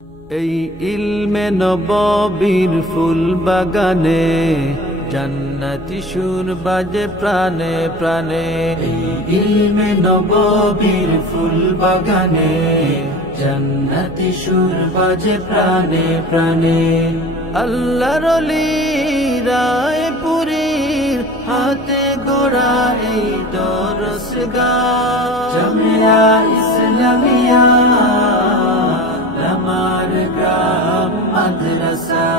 এই ইলমে নববীর ফুল বাগানে জান্নাতি সুর বাজে প্রাণে প্রাণে। এই ইলমে নববীর ফুল বাগানে জান্নাতি সুর বাজে প্রাণে প্রাণে। আল্লাহর ওলি রায়পুরীর হাতে গড়া এই দরসগাহ জামিয়া ইসলামিয়া লামার গ্রাম মাদ্রাসা।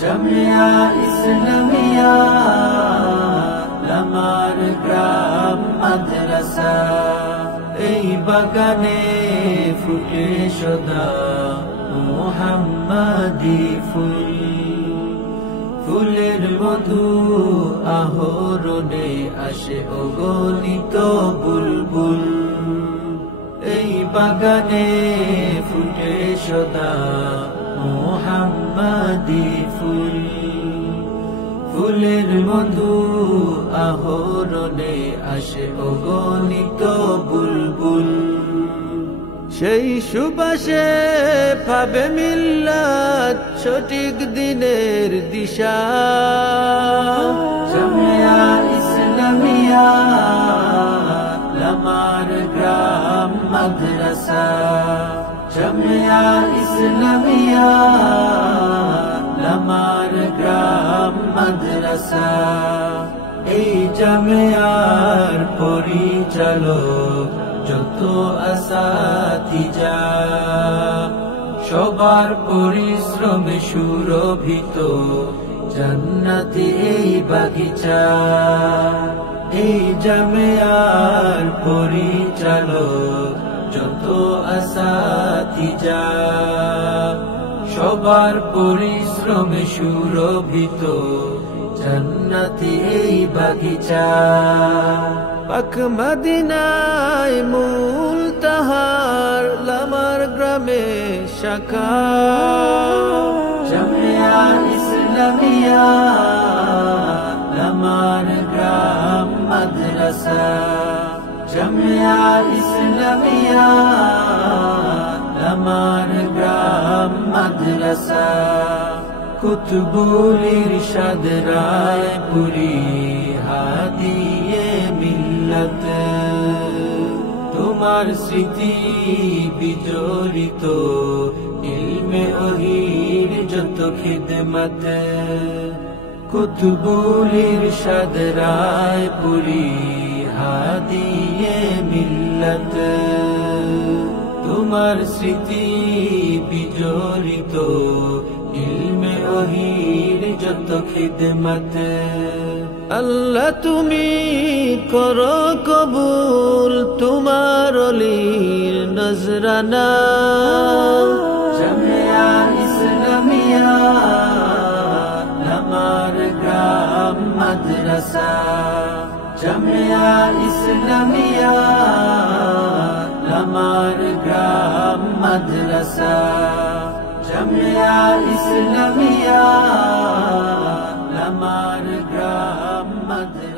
জামিয়া ইসলামিয়া লামার গ্রাম মাদ্রাসা। এই বাগানে ফুটে সদা মুহাম্মাদি ফুল, ফুলের মধু আহরণে আসে অগণিত বুলবুল। এই বাগানে ফুটে সদা মুহাম্মাদি ফুল, ফুলের মধু আহরণে আসে অগণিত বুলবুল। সেই সুবাসে পাবে মিল্লাত সঠিক দিনের দিশা। জামিয়া ইসলামিয়া লামার গ্রাম মাদ্রাসা। জামিয়া ইসলামিয়া লামার গ্রাম মাদ্রাসা। এই জামিয়ার পরিচালক যত আসাতিজা সবার পরিশ্রমে সুরভিত জান্নাতি এই বাগিচা। এই জামিয়ার পরিচালক যত আসাতিজা সবার পরিশ্রমে সুরভিত জান্নাতি এই বাগিচা। পাক মদিনায় মূল তাহার লামার গ্রামে শাখা। জামিয়া ইসলামিয়া লামার গ্রাম মাদ্রাসা। জামিয়া ইসলামিয়া লামার গ্রাম মাদ্রাসা। কুতুবুল ইরশাদ রায়পুরী হাদিয়ে মিল্লাত, তোমার স্মৃতি বিজড়িত ইলমে ওহীর যত খিদমত। কুতুবুল ইরশাদ রায়পুরী হাদিয়ে মিল্লাত, তোমার স্মৃতি বিজড়িত ইলমে ওহীর যত খিদমত। আল্লাহ তুমি করো কবুল তোমার ওলির নজরানা। জামিয়া ইসলামিয়া লামার গ্রাম মাদ্রাসা। জামিয়া ইসলামিয়া লামার গ্রাম মাদ্রাসা। জামিয়া ইসলামিয়া লামার গ্রাম মাদ্রাসা।